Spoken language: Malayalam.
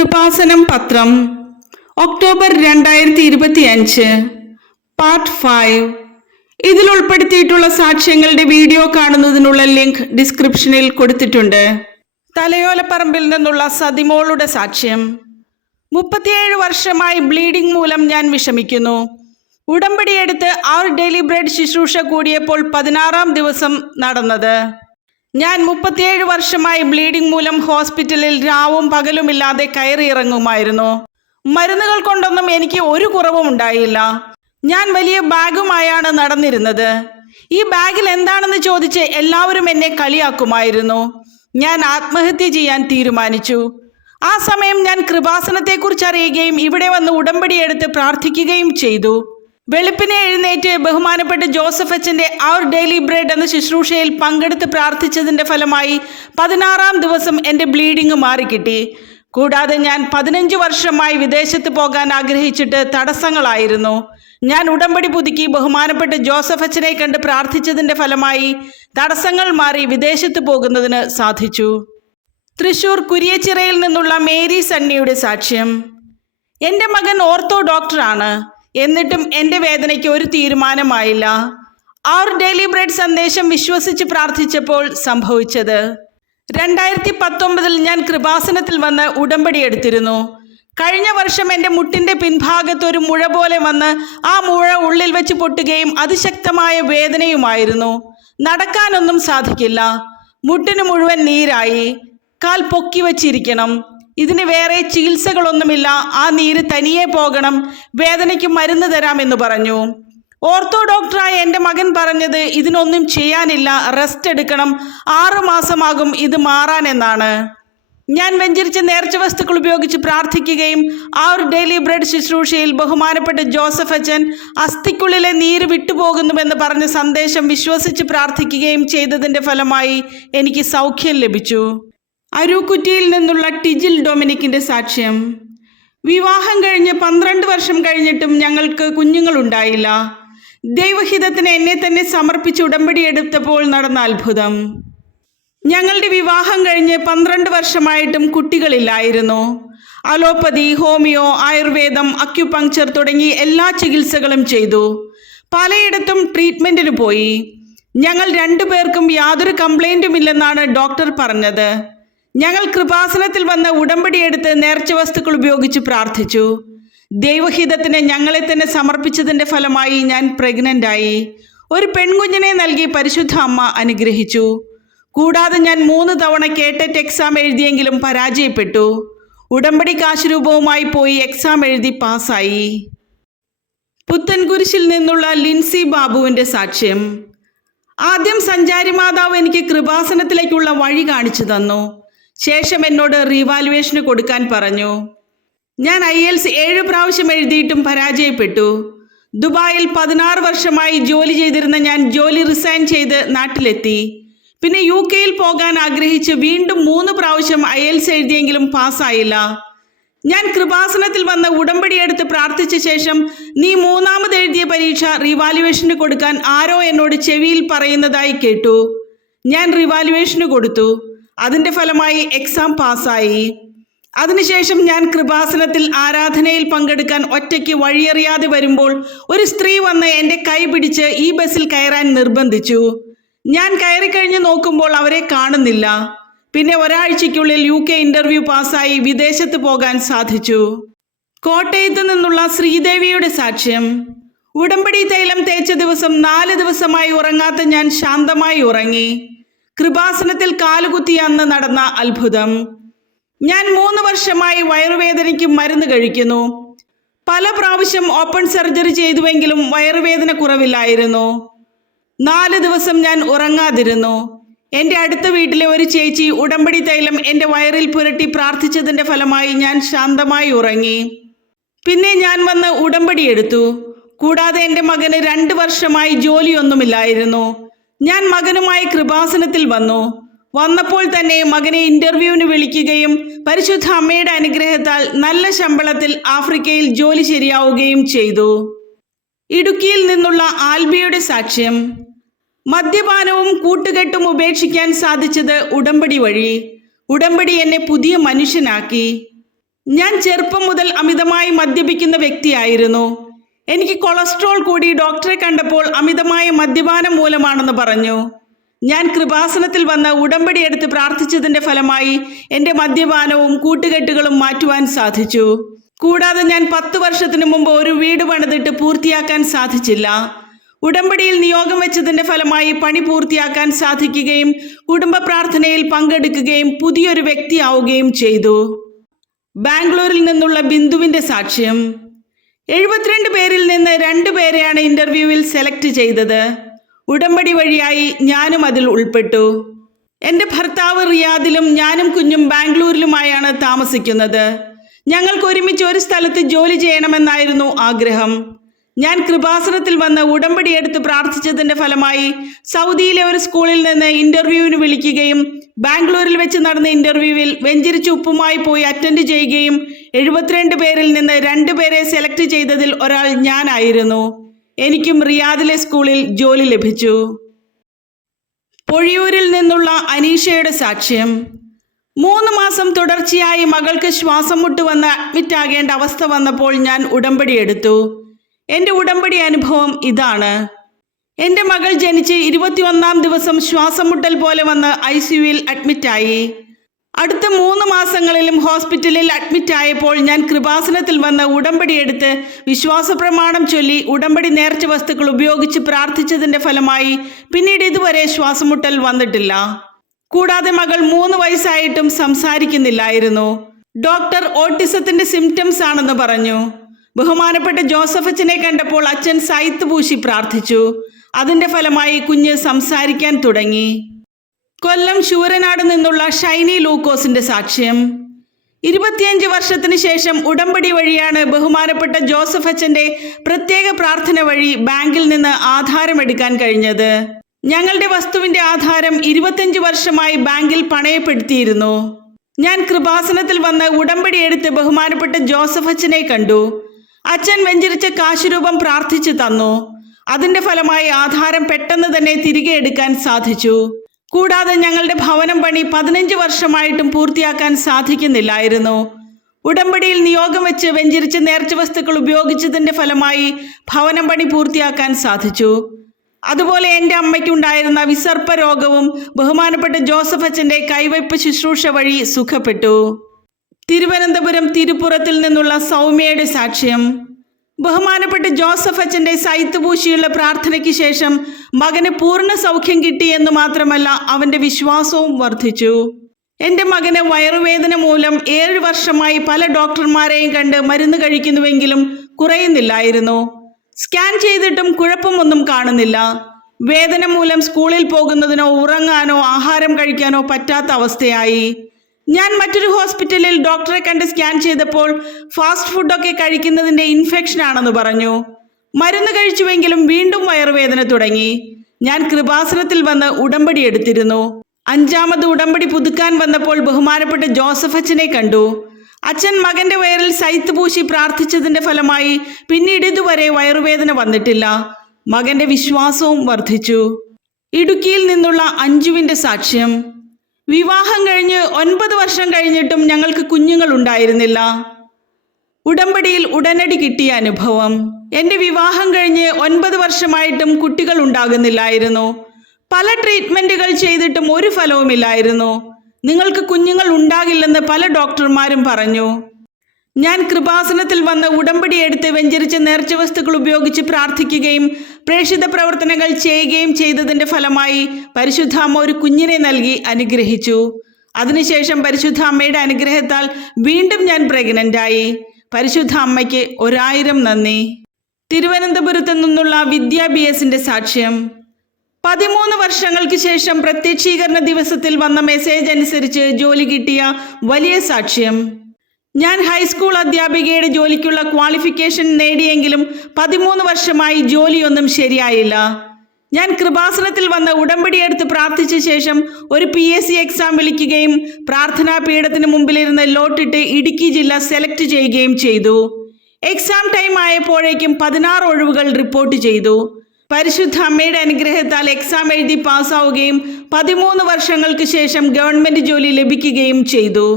കൃപാസനം പത്രം ഒക്ടോബർ 2025 പാർട്ട് 5. ഇതിൽ ഉൾപ്പെടുത്തിയിട്ടുള്ള സാക്ഷ്യങ്ങളുടെ വീഡിയോ കാണുന്നതിനുള്ള ലിങ്ക് ഡിസ്ക്രിപ്ഷനിൽ കൊടുത്തിട്ടുണ്ട്. തലയോലപ്പറമ്പിൽ നിന്നുള്ള സതിമോളുടെ സാക്ഷ്യം. 37 വർഷമായി ബ്ലീഡിംഗ് മൂലം ഞാൻ വിഷമിക്കുന്നു. ഉടമ്പടിയെടുത്ത് അവർ ഡെയിലി ബ്രെഡ് ശുശ്രൂഷ കൂടിയപ്പോൾ 16-ാം ദിവസം നടന്നത്. ഞാൻ 37 വർഷമായി ബ്ലീഡിംഗ് മൂലം ഹോസ്പിറ്റലിൽ രാവും പകലുമില്ലാതെ കയറിയിറങ്ങുമായിരുന്നു. മരുന്നുകൾ കൊണ്ടൊന്നും എനിക്ക് ഒരു കുറവും ഉണ്ടായില്ല. ഞാൻ വലിയ ബാഗുമായാണ് നടന്നിരുന്നത്. ഈ ബാഗിൽ എന്താണെന്ന് ചോദിച്ച് എല്ലാവരും എന്നെ കളിയാക്കുമായിരുന്നു. ഞാൻ ആത്മഹത്യ ചെയ്യാൻ തീരുമാനിച്ചു. ആ സമയം ഞാൻ കൃപാസനത്തെക്കുറിച്ച് അറിയുകയും ഇവിടെ വന്ന് ഉടമ്പടിയെടുത്ത് പ്രാർത്ഥിക്കുകയും ചെയ്തു. വെളുപ്പിനെ എഴുന്നേറ്റ് ബഹുമാനപ്പെട്ട ജോസഫ് അച്ഛൻ്റെ അവർ ഡെയിലി ബ്രെഡ് എന്ന ശുശ്രൂഷയിൽ പങ്കെടുത്ത് പ്രാർത്ഥിച്ചതിൻ്റെ ഫലമായി 16-ാം ദിവസം എൻ്റെ ബ്ലീഡിങ് മാറിക്കിട്ടി. കൂടാതെ ഞാൻ 15 വർഷമായി വിദേശത്ത് പോകാൻ ആഗ്രഹിച്ചിട്ട് തടസ്സങ്ങളായിരുന്നു. ഞാൻ ഉടമ്പടി പുതുക്കി ബഹുമാനപ്പെട്ട ജോസഫ് അച്ഛനെ കണ്ട് പ്രാർത്ഥിച്ചതിൻ്റെ ഫലമായി തടസ്സങ്ങൾ മാറി വിദേശത്ത് പോകുന്നതിന് സാധിച്ചു. തൃശൂർ കുരിയച്ചിറയിൽ നിന്നുള്ള മേരി സണ്ണിയുടെ സാക്ഷ്യം. എൻ്റെ മകൻ ഓർത്തോ ഡോക്ടറാണ്. എന്നിട്ടും എൻ്റെ വേദനയ്ക്ക് ഒരു തീരുമാനമായില്ല. അവർ ഡെയിലി ബ്രെഡ് സന്ദേശം വിശ്വസിച്ച് പ്രാർത്ഥിച്ചപ്പോൾ സംഭവിച്ചത്. 2019 ഞാൻ കൃപാസനത്തിൽ വന്ന് ഉടമ്പടി എടുത്തിരുന്നു. കഴിഞ്ഞ വർഷം എൻ്റെ മുട്ടിൻ്റെ പിൻഭാഗത്ത് ഒരു മുഴ പോലെ വന്ന് ആ മുഴ ഉള്ളിൽ വെച്ച് പൊട്ടുകയും അതിശക്തമായ വേദനയുമായിരുന്നു. നടക്കാനൊന്നും സാധിക്കില്ല. മുട്ടിന് മുഴുവൻ നീരായി. കാൽ പൊക്കി വച്ചിരിക്കണം. ഇതിന് വേറെ ചികിത്സകളൊന്നുമില്ല. ആ നീര് തനിയെ പോകണം. വേദനയ്ക്ക് മരുന്ന് തരാമെന്ന് പറഞ്ഞു. ഓർത്തോ ഡോക്ടറായ എൻ്റെ മകൻ പറഞ്ഞത് ഇതിനൊന്നും ചെയ്യാനില്ല, റെസ്റ്റ് എടുക്കണം, 6 മാസമാകും ഇത് മാറാനെന്നാണ്. ഞാൻ വെഞ്ചരിച്ച നേർച്ച വസ്തുക്കൾ ഉപയോഗിച്ച് പ്രാർത്ഥിക്കുകയും ആ ഒരു ഡെയിലി ബ്രെഡ് ശുശ്രൂഷയിൽ ബഹുമാനപ്പെട്ട ജോസഫ് അച്ഛൻ അസ്ഥിക്കുള്ളിലെ നീര് വിട്ടുപോകുന്നുവെന്ന് പറഞ്ഞ സന്ദേശം വിശ്വസിച്ച് പ്രാർത്ഥിക്കുകയും ചെയ്തതിൻ്റെ ഫലമായി എനിക്ക് സൗഖ്യം ലഭിച്ചു. അരൂക്കുറ്റിയിൽ നിന്നുള്ള ടിജിൽ ഡൊമിനിക്കിൻ്റെ സാക്ഷ്യം. വിവാഹം കഴിഞ്ഞ് 12 വർഷം കഴിഞ്ഞിട്ടും ഞങ്ങൾക്ക് കുഞ്ഞുങ്ങളുണ്ടായില്ല. ദൈവഹിതത്തിന് എന്നെ തന്നെ സമർപ്പിച്ച് ഉടമ്പടി എടുത്തപ്പോൾ നടന്ന അത്ഭുതം. ഞങ്ങളുടെ വിവാഹം കഴിഞ്ഞ് 12 വർഷമായിട്ടും കുട്ടികളില്ലായിരുന്നു. അലോപ്പതി, ഹോമിയോ, ആയുർവേദം, അക്യുപങ്ക്ചർ തുടങ്ങി എല്ലാ ചികിത്സകളും ചെയ്തു. പലയിടത്തും ട്രീറ്റ്മെൻറ്റിന് പോയി. ഞങ്ങൾ 2 പേർക്കും യാതൊരു കംപ്ലൈൻറ്റുമില്ലെന്നാണ് ഡോക്ടർ പറഞ്ഞത്. ഞങ്ങൾ കൃപാസനത്തിൽ വന്ന് ഉടമ്പടിയെടുത്ത് നേർച്ച വസ്തുക്കൾ ഉപയോഗിച്ച് പ്രാർത്ഥിച്ചു. ദൈവഹിതത്തിന് ഞങ്ങളെ തന്നെ സമർപ്പിച്ചതിൻ്റെ ഫലമായി ഞാൻ പ്രഗ്നൻ്റായി. ഒരു പെൺകുഞ്ഞിനെ നൽകി പരിശുദ്ധ അമ്മ അനുഗ്രഹിച്ചു. കൂടാതെ ഞാൻ 3 തവണ കേട്ടറ്റ് എക്സാം എഴുതിയെങ്കിലും പരാജയപ്പെട്ടു. ഉടമ്പടി കാശുരൂപവുമായി പോയി എക്സാം എഴുതി പാസ്സായി. പുത്തൻകുരിശിൽ നിന്നുള്ള ലിൻസി ബാബുവിൻ്റെ സാക്ഷ്യം. ആദ്യം സഞ്ചാരി മാതാവ് എനിക്ക് കൃപാസനത്തിലേക്കുള്ള വഴി കാണിച്ചു തന്നു. ശേഷം എന്നോട് റീവാലുവേഷന് കൊടുക്കാൻ പറഞ്ഞു. ഞാൻ IELTS 7 പ്രാവശ്യം എഴുതിയിട്ടും പരാജയപ്പെട്ടു. ദുബായിൽ 16 വർഷമായി ജോലി ചെയ്തിരുന്ന ഞാൻ ജോലി റിസൈൻ ചെയ്ത് നാട്ടിലെത്തി. പിന്നെ UK പോകാൻ ആഗ്രഹിച്ച് വീണ്ടും 3 പ്രാവശ്യം IELTS എഴുതിയെങ്കിലും പാസ്സായില്ല. ഞാൻ കൃപാസനത്തിൽ വന്ന് ഉടമ്പടിയെടുത്ത് പ്രാർത്ഥിച്ച ശേഷം നീ 3ാമത് എഴുതിയ പരീക്ഷ റീവാലുവേഷന് കൊടുക്കാൻ ആരോ എന്നോട് ചെവിയിൽ പറയുന്നതായി കേട്ടു. ഞാൻ റീവാലുവേഷന് കൊടുത്തു. അതിൻ്റെ ഫലമായി എക്സാം പാസ്സായി. അതിനുശേഷം ഞാൻ കൃപാസനത്തിൽ ആരാധനയിൽ പങ്കെടുക്കാൻ ഒറ്റയ്ക്ക് വഴിയറിയാതെ വരുമ്പോൾ ഒരു സ്ത്രീ വന്ന് എൻ്റെ കൈ പിടിച്ച് ഈ ബസ്സിൽ കയറാൻ നിർബന്ധിച്ചു. ഞാൻ കയറിക്കഴിഞ്ഞ് നോക്കുമ്പോൾ അവരെ കാണുന്നില്ല. പിന്നെ ഒരാഴ്ചയ്ക്കുള്ളിൽ UK ഇൻ്റർവ്യൂ പാസ്സായി വിദേശത്ത് പോകാൻ സാധിച്ചു. കോട്ടയത്ത് നിന്നുള്ള ശ്രീദേവിയുടെ സാക്ഷ്യം. ഉടമ്പടി തൈലം തേച്ച ദിവസം 4 ദിവസമായി ഉറങ്ങാത്ത ഞാൻ ശാന്തമായി ഉറങ്ങി. കൃപാസനത്തിൽ കാലുകുത്തി അന്ന് നടന്ന അത്ഭുതം. ഞാൻ 3 വർഷമായി വയറുവേദനയ്ക്ക് മരുന്ന് കഴിക്കുന്നു. പല പ്രാവശ്യം ഓപ്പൺ സർജറി ചെയ്തുവെങ്കിലും വയറുവേദന കുറവില്ലായിരുന്നു. 4 ദിവസം ഞാൻ ഉറങ്ങാതിരുന്നു. എൻ്റെ അടുത്ത വീട്ടിലെ ഒരു ചേച്ചി ഉടമ്പടി തൈലം എൻ്റെ വയറിൽ പുരട്ടി പ്രാർത്ഥിച്ചതിൻ്റെ ഫലമായി ഞാൻ ശാന്തമായി ഉറങ്ങി. പിന്നെ ഞാൻ വന്ന് ഉടമ്പടി എടുത്തു. കൂടാതെ എൻ്റെ മകന് 2 വർഷമായി ജോലിയൊന്നുമില്ലായിരുന്നു. ഞാൻ മകനുമായി കൃപാസനത്തിൽ വന്നപ്പോൾ തന്നെ മകനെ ഇൻ്റർവ്യൂവിന് വിളിക്കുകയും പരിശുദ്ധ അമ്മയുടെ അനുഗ്രഹത്താൽ നല്ല ശമ്പളത്തിൽ ആഫ്രിക്കയിൽ ജോലി ശരിയാവുകയും ചെയ്തു. ഇടുക്കിയിൽ നിന്നുള്ള ആൽബിയുടെ സാക്ഷ്യം. മദ്യപാനവും കൂട്ടുകെട്ടും ഉപേക്ഷിക്കാൻ സാധിച്ചത് ഉടമ്പടി വഴി. ഉടമ്പടി എന്നെ പുതിയ മനുഷ്യനാക്കി. ഞാൻ ചെറുപ്പം മുതൽ അമിതമായി മദ്യപിക്കുന്ന വ്യക്തിയായിരുന്നു. എനിക്ക് കൊളസ്ട്രോൾ കൂടി ഡോക്ടറെ കണ്ടപ്പോൾ അമിതമായ മദ്യപാനം മൂലമാണെന്ന് പറഞ്ഞു. ഞാൻ കൃപാസനത്തിൽ വന്ന് ഉടമ്പടി എടുത്ത് പ്രാർത്ഥിച്ചതിന്റെ ഫലമായി എൻ്റെ മദ്യപാനവും കൂട്ടുകെട്ടുകളും മാറ്റുവാൻ സാധിച്ചു. കൂടാതെ ഞാൻ 10 വർഷത്തിനു മുമ്പ് ഒരു വീട് പണിതിട്ട് പൂർത്തിയാക്കാൻ സാധിച്ചില്ല. ഉടമ്പടിയിൽ നിയോഗം വെച്ചതിന്റെ ഫലമായി പണി പൂർത്തിയാക്കാൻ സാധിക്കുകയും കുടുംബ പ്രാർത്ഥനയിൽ പങ്കെടുക്കുകയും പുതിയൊരു വ്യക്തിയാവുകയും ചെയ്തു. ബാംഗ്ലൂരിൽ നിന്നുള്ള ബിന്ദുവിന്റെ സാക്ഷ്യം. 72 പേരിൽ നിന്ന് 2 പേരെയാണ് ഇന്റർവ്യൂവിൽ സെലക്ട് ചെയ്തത്. ഉടമ്പടി വഴിയായി ഞാനും അതിൽ ഉൾപ്പെട്ടു. എൻ്റെ ഭർത്താവ് റിയാദിലും ഞാനും കുഞ്ഞും ബാംഗ്ലൂരിലുമായാണ് താമസിക്കുന്നത്. ഞങ്ങൾക്ക് ഒരുമിച്ച് ഒരു സ്ഥലത്ത് ജോലി ചെയ്യണമെന്നായിരുന്നു ആഗ്രഹം. ഞാൻ കൃപാസനത്തിൽ വന്ന് ഉടമ്പടി എടുത്ത് പ്രാർത്ഥിച്ചതിന്റെ ഫലമായി സൗദിയിലെ ഒരു സ്കൂളിൽ നിന്ന് ഇന്റർവ്യൂവിന് വിളിക്കുകയും ബാംഗ്ലൂരിൽ വെച്ച് നടന്ന ഇന്റർവ്യൂവിൽ വെഞ്ചരിച്ച ഉപ്പുമായി പോയി അറ്റൻഡ് ചെയ്യുകയും 72 പേരിൽ നിന്ന് 2 പേരെ സെലക്ട് ചെയ്തതിൽ ഒരാൾ ഞാനായിരുന്നു. എനിക്കും റിയാദിലെ സ്കൂളിൽ ജോലി ലഭിച്ചു. പൊഴിയൂരിൽ നിന്നുള്ള അനീഷയുടെ സാക്ഷ്യം. 3 മാസം തുടർച്ചയായി മകൾക്ക് ശ്വാസം മുട്ട് വന്ന് അഡ്മിറ്റ് ആകേണ്ട അവസ്ഥ വന്നപ്പോൾ ഞാൻ ഉടമ്പടി എടുത്തു. എൻ്റെ ഉടമ്പടി അനുഭവം ഇതാണ്. എൻ്റെ മകൾ ജനിച്ച് 21-ാം ദിവസം ശ്വാസം മുട്ടൽ പോലെ വന്ന് ICUവിൽ അഡ്മിറ്റായി. അടുത്ത 3 മാസങ്ങളിലും ഹോസ്പിറ്റലിൽ അഡ്മിറ്റ് ആയപ്പോൾ ഞാൻ കൃപാസനത്തിൽ വന്ന് ഉടമ്പടി എടുത്ത് വിശ്വാസപ്രമാണം ചൊല്ലി ഉടമ്പടി നേർച്ച വസ്തുക്കൾ ഉപയോഗിച്ച് പ്രാർത്ഥിച്ചതിൻ്റെ ഫലമായി പിന്നീട് ഇതുവരെ ശ്വാസമുട്ടൽ വന്നിട്ടില്ല. കൂടാതെ മകൾ 3 വയസ്സായിട്ടും സംസാരിക്കുന്നില്ലായിരുന്നു. ഡോക്ടർ ഓട്ടിസത്തിന്റെ സിംറ്റംസ് ആണെന്ന് പറഞ്ഞു. ബഹുമാനപ്പെട്ട ജോസഫ് അച്ഛനെ കണ്ടപ്പോൾ അച്ഛൻ സൈത്ത് പൂശി പ്രാർത്ഥിച്ചു. അതിന്റെ ഫലമായി കുഞ്ഞ് സംസാരിക്കാൻ തുടങ്ങി. കൊല്ലം ശൂരനാട് നിന്നുള്ള ഷൈനി ലൂക്കോസിന്റെ സാക്ഷ്യം. 25 വർഷത്തിന് ശേഷം ഉടമ്പടി വഴിയാണ് ബഹുമാനപ്പെട്ട ജോസഫ് അച്ഛന്റെ പ്രത്യേക പ്രാർത്ഥന വഴി ബാങ്കിൽ നിന്ന് ആധാരമെടുക്കാൻ കഴിഞ്ഞത്. ഞങ്ങളുടെ വസ്തുവിന്റെ ആധാരം 25 വർഷമായി ബാങ്കിൽ പണയപ്പെടുത്തിയിരുന്നു. ഞാൻ കൃപാസനത്തിൽ വന്ന് ഉടമ്പടി എടുത്ത് ബഹുമാനപ്പെട്ട ജോസഫ് അച്ഛനെ കണ്ടു. അച്ഛൻ വെഞ്ചരിച്ച കാശുരൂപം പ്രാർത്ഥിച്ചു തന്നു. അതിന്റെ ഫലമായി ആധാരം പെട്ടെന്ന് തന്നെ തിരികെ എടുക്കാൻ സാധിച്ചു. കൂടാതെ ഞങ്ങളുടെ ഭവനം പണി 15 വർഷമായിട്ടും പൂർത്തിയാക്കാൻ സാധിക്കുന്നില്ലായിരുന്നു. ഉടമ്പടിയിൽ നിയോഗം വെച്ച് വെഞ്ചരിച്ച നേർച്ച വസ്തുക്കൾ ഉപയോഗിച്ചതിന്റെ ഫലമായി ഭവനം പണി പൂർത്തിയാക്കാൻ സാധിച്ചു. അതുപോലെ എൻ്റെ അമ്മയ്ക്കുണ്ടായിരുന്ന വിസർപ്പ രോഗവും ബഹുമാനപ്പെട്ട ജോസഫ് അച്ഛൻ്റെ കൈവയ്പ് ശുശ്രൂഷ വഴി സുഖപ്പെട്ടു. തിരുവനന്തപുരം തിരുപ്പുറത്തിൽ നിന്നുള്ള സൗമ്യയുടെ സാക്ഷ്യം. ബഹുമാനപ്പെട്ട ജോസഫ് അച്ഛൻ്റെ സൈത്ത് പൂശിയുള്ള പ്രാർത്ഥനയ്ക്ക് ശേഷം മകന് പൂർണ്ണ സൗഖ്യം കിട്ടിയെന്ന് മാത്രമല്ല അവൻ്റെ വിശ്വാസവും വർദ്ധിച്ചു. എൻ്റെ മകന് വയറുവേദന മൂലം 7 വർഷമായി പല ഡോക്ടർമാരെയും കണ്ട് മരുന്ന് കഴിക്കുന്നുവെങ്കിലും കുറയുന്നില്ലായിരുന്നു. സ്കാൻ ചെയ്തിട്ടും കുഴപ്പമൊന്നും കാണുന്നില്ല. വേദന മൂലം സ്കൂളിൽ പോകുന്നതിനോ ഉറങ്ങാനോ ആഹാരം കഴിക്കാനോ പറ്റാത്ത അവസ്ഥയായി. ഞാൻ മറ്റൊരു ഹോസ്പിറ്റലിൽ ഡോക്ടറെ കണ്ട് സ്കാൻ ചെയ്തപ്പോൾ ഫാസ്റ്റ് ഫുഡൊക്കെ കഴിക്കുന്നതിൻ്റെ ഇൻഫെക്ഷൻ ആണെന്ന് പറഞ്ഞു. മരുന്ന് കഴിച്ചുവെങ്കിലും വീണ്ടും വയറുവേദന തുടങ്ങി. ഞാൻ കൃപാസനത്തിൽ വന്ന് ഉടമ്പടി എടുത്തിരുന്നു. 5ാമത് ഉടമ്പടി പുതുക്കാൻ വന്നപ്പോൾ ബഹുമാനപ്പെട്ട ജോസഫ് അച്ഛനെ കണ്ടു. അച്ഛൻ മകന്റെ വയറിൽ സൈത്ത് പൂശി പ്രാർത്ഥിച്ചതിന്റെ ഫലമായി പിന്നീട് ഇതുവരെ വയറുവേദന വന്നിട്ടില്ല. മകന്റെ വിശ്വാസവും വർദ്ധിച്ചു. ഇടുക്കിയിൽ നിന്നുള്ള അഞ്ജുവിന്റെ സാക്ഷ്യം. വിവാഹം കഴിഞ്ഞ് 9 വർഷം കഴിഞ്ഞിട്ടും ഞങ്ങൾക്ക് കുഞ്ഞുങ്ങൾ ഉണ്ടായിരുന്നില്ല. ഉടമ്പടിയിൽ ഉടനടി കിട്ടിയ അനുഭവം. എൻ്റെ വിവാഹം കഴിഞ്ഞ് 9 വർഷമായിട്ടും കുട്ടികൾ ഉണ്ടാകുന്നില്ലായിരുന്നു. പല ട്രീറ്റ്മെൻറ്റുകൾ ചെയ്തിട്ടും ഒരു ഫലവുമില്ലായിരുന്നു. നിങ്ങൾക്ക് കുഞ്ഞുങ്ങൾ ഉണ്ടാകില്ലെന്ന് പല ഡോക്ടർമാരും പറഞ്ഞു. ഞാൻ കൃപാസനത്തിൽ വന്ന് ഉടമ്പടി എടുത്ത് വെഞ്ചരിച്ച നേർച്ച വസ്തുക്കൾ ഉപയോഗിച്ച് പ്രാർത്ഥിക്കുകയും പ്രേക്ഷിത പ്രവർത്തനങ്ങൾ ചെയ്യുകയും ചെയ്തതിൻ്റെ ഫലമായി പരിശുദ്ധ അമ്മ ഒരു കുഞ്ഞിനെ നൽകി അനുഗ്രഹിച്ചു. അതിനുശേഷം പരിശുദ്ധ അമ്മയുടെ അനുഗ്രഹത്താൽ വീണ്ടും ഞാൻ പ്രഗ്നൻ്റായി. പരിശുദ്ധ അമ്മയ്ക്ക് 1000 നന്ദി. തിരുവനന്തപുരത്ത് നിന്നുള്ള വിദ്യാ BSന്റെ സാക്ഷ്യം. 13 വർഷങ്ങൾക്ക് ശേഷം പ്രത്യക്ഷീകരണ ദിവസത്തിൽ വന്ന മെസ്സേജ് അനുസരിച്ച് ജോലി കിട്ടിയ വലിയ സാക്ഷ്യം. ഞാൻ ഹൈസ്കൂൾ അധ്യാപികയുടെ ജോലിക്കുള്ള ക്വാളിഫിക്കേഷൻ നേടിയെങ്കിലും 13 വർഷമായി ജോലിയൊന്നും ശരിയായില്ല. ഞാൻ കൃപാസനത്തിൽ വന്ന് ഉടമ്പടിയെടുത്ത് പ്രാർത്ഥിച്ച ശേഷം ഒരു PSC എക്സാം വിളിക്കുകയും പ്രാർത്ഥനാ പീഠത്തിന് മുമ്പിലിരുന്ന് ലോട്ടിട്ട് ഇടുക്കി ജില്ല സെലക്ട് ചെയ്യുകയും ചെയ്തു. എക്സാം ടൈം ആയപ്പോഴേക്കും 16 ഒഴിവുകൾ റിപ്പോർട്ട് ചെയ്തു. പരിശുദ്ധ അമ്മയുടെ അനുഗ്രഹത്താൽ എക്സാം എഴുതി പാസ്സാവുകയും 13 വർഷങ്ങൾക്ക് ശേഷം ഗവൺമെൻറ് ജോലി ലഭിക്കുകയും ചെയ്തു.